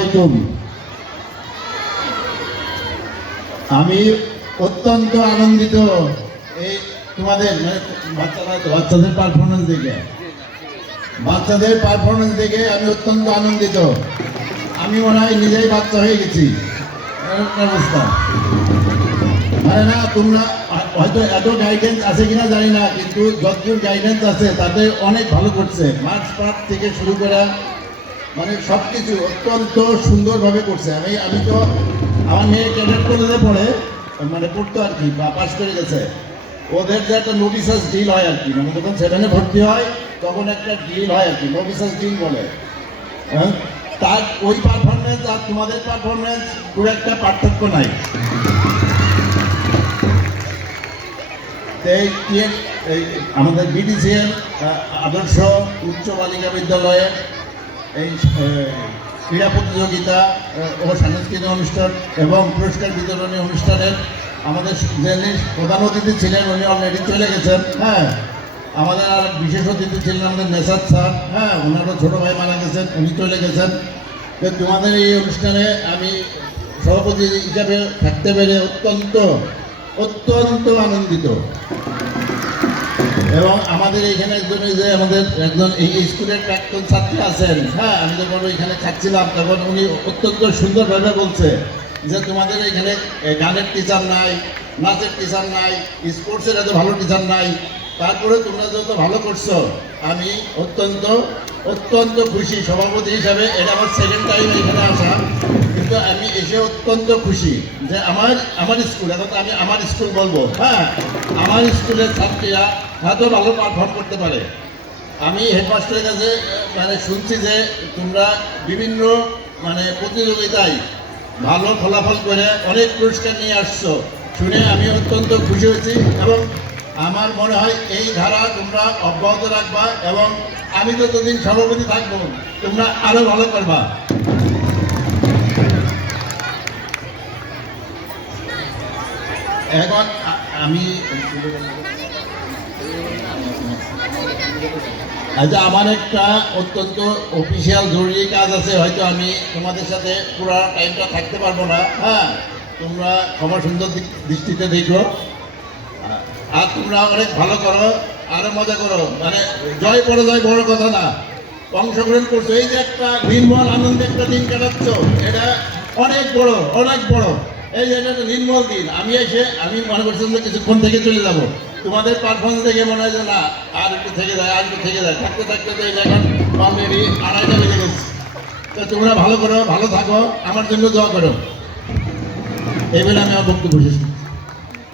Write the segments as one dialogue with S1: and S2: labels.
S1: আলাইকুম। আমি অত্যন্ত আনন্দিত এই তোমাদের মানে বাচ্চারা বাচ্চাদের পারফরমেন্স দেখে। বাচ্চাদের পারফরমেন্স দেখে আমি অত্যন্ত আনন্দিত। আমি মনে হয় নিজেই বাচ্চা হয়ে গেছি। অবস্থা। মানে না, তোমরা হয়তো এত গাইডেন্স আছে কিনা জানি না, কিন্তু যতদূর গাইডেন্স আছে তাতে অনেক ভালো করছে। মার্চ পার্ট থেকে শুরু করা মানে সব কিছু অত্যন্ত সুন্দরভাবে করছে। আমি আমি তো আমার মেয়ে ক্যাডেট কলেজে পড়ে মানে পড়তো আর কি, বা পাশ করে গেছে। ওদের যে একটা নোটিসাস ডিল হয় আর কি মানে যখন সেভেনে ভর্তি হয়, তখন একটা ডিল হয় আর কি নোটিসাস ডিল বলে। হ্যাঁ? তার ওই পারফরমেন্স আর তোমাদের পারফরমেন্স খুব একটা পার্থক্য নাই। আমাদের বিডিসিএল আদর্শ উচ্চ বালিকা বিদ্যালয়ের এই ক্রীড়া প্রতিযোগিতা ও সাংস্কৃতিক অনুষ্ঠান এবং পুরস্কার বিতরণী অনুষ্ঠানের আমাদের যিনি প্রধান অতিথি ছিলেন, উনি অলরেডি চলে গেছেন হ্যাঁ। আমাদের আর বিশেষ অতিথি ছিলেন আমাদের নেশাদ স্যার হ্যাঁ ওনারও ছোটো ভাই মারা গেছেন, উনি চলে গেছেন। তো তোমাদের এই অনুষ্ঠানে আমি সভাপতি হিসাবে থাকতে পেরে অত্যন্ত অত্যন্ত আনন্দিত। এবং আমাদের এখানে একজন যে আমাদের একজন এই স্কুলের প্রাক্তন ছাত্রী আছেন। হ্যাঁ আমি যখন এখানে থাকছিলাম, তখন উনি অত্যন্ত সুন্দরভাবে বলছে যে, তোমাদের এখানে গানের টিচার নাই, নাচের টিচার নাই স্পোর্টসের এত ভালো টিচার নাই, তারপরে তোমরা যত ভালো করছ, আমি অত্যন্ত অত্যন্ত খুশি। সভাপতি হিসাবে এটা আমার সেকেন্ড টাইম এখানে আসা। কিন্তু আমি এসে অত্যন্ত খুশি যে, আমার আমার স্কুল, এখন আমি আমার স্কুল বলব। হ্যাঁ আমার স্কুলের ছাত্রীরা হয়তো ভালো পারফর্ম করতে পারে। আমি হেডমাস্টারের কাছে মানে শুনছি যে তোমরা বিভিন্ন মানে প্রতিযোগিতায় ভালো ফলাফল করে অনেক পুরস্কার নিয়ে আসছো। শুনে আমি অত্যন্ত খুশি হয়েছি এবং আমার মনে হয় এই ধারা তোমরা অব্যাহত রাখবা এবং আমি তো যতদিন সভাপতি থাকব, তোমরা আরও ভালো করবা। এখন আমি আচ্ছা আমার একটা অত্যন্ত অফিসিয়াল জরুরি কাজ আছে, হয়তো আমি তোমাদের সাথে পুরো টাইমটা থাকতে পারব না। হ্যাঁ তোমরা ক্ষমা সুন্দর দৃষ্টিতে দেখো। আর তোমরা অনেক ভালো করো, আরও মজা করো। মানে জয় পরাজয় বড় কথা না। অংশগ্রহণ করছ। এই যে একটা নির্মল আনন্দে একটা দিন কাটাচ্ছ, এটা অনেক বড় অনেক বড়। এই যে এটা নির্মল দিন, আমি এসে, আমি মনে করছিলাম যে কিছুক্ষণ থেকে চলে যাব। তোমাদের পারফরমেন্স দেখে মনে হয় যে না, আর একটু থেকে যায়, আর একটু থেকে যায়। থাকতে থাকতে তো এই জায়গা অলরেডি আড়াইটা বেজে গেছে তো তোমরা ভালো করো, ভালো থাকো, আমার জন্য দোয়া করো। এই বলে আমি আমার বক্তব্য শেষ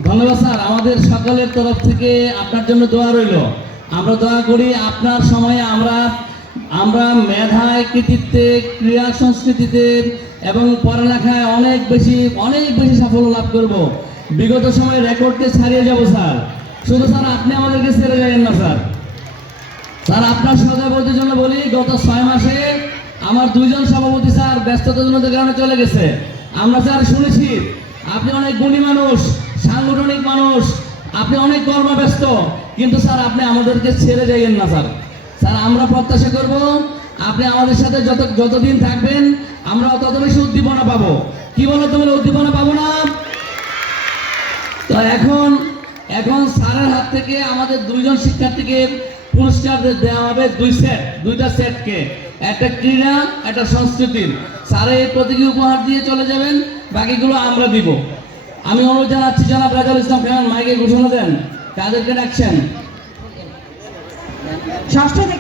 S2: ধন্যবাদ স্যার, আমাদের সকলের তরফ থেকে আপনার জন্য দোয়া রইল। আমরা দোয়া করি, আপনার সময়ে আমরা আমরা মেধায় কৃতিত্বে, ক্রীড়া সংস্কৃতিতে এবং পড়ালেখায় অনেক বেশি অনেক বেশি সাফল্য লাভ করব। বিগত সময়ে রেকর্ডকে ছাড়িয়ে যাব, স্যার। শুধু স্যার, আপনি আমাদেরকে ছেড়ে যাবেন না, স্যার। স্যার, আপনার সহযোগিতার জন্য বলি, গত ছয় মাসে আমার দুইজন সভাপতি, স্যার ব্যস্ততাজনিত কারণে চলে গেছে। আমরা, স্যার, শুনেছি, আপনি অনেক গুণী মানুষ, সাংগঠনিক মানুষ, আপনি অনেক কর্মব্যস্ত, কিন্তু, স্যার, আপনি আমাদেরকে ছেড়ে যাইয়েন না, স্যার। স্যার, আমরা প্রত্যাশা করব আপনি আমাদের সাথে যত যতদিন থাকবেন, আমরা তত বেশি উদ্দীপনা পাবো। কি বলো তোমরা উদ্দীপনা পাবো না? তো এখন এখন স্যারের হাত থেকে আমাদের দুইজন শিক্ষার্থীকে পুরস্কার দেওয়া হবে দুই সেট দুইটা সেটকে একটা ক্রীড়া, একটা সংস্কৃতির স্যার এই প্রতীকী উপহার দিয়ে চলে যাবেন, বাকিগুলো আমরা দিব। আমি অনুরোধ জানাচ্ছি, জনাব রাজাল ইসলাম খান মাইকে ঘোষণা দেন। তাদেরকে ডাকছেন?
S3: ষষ্ঠ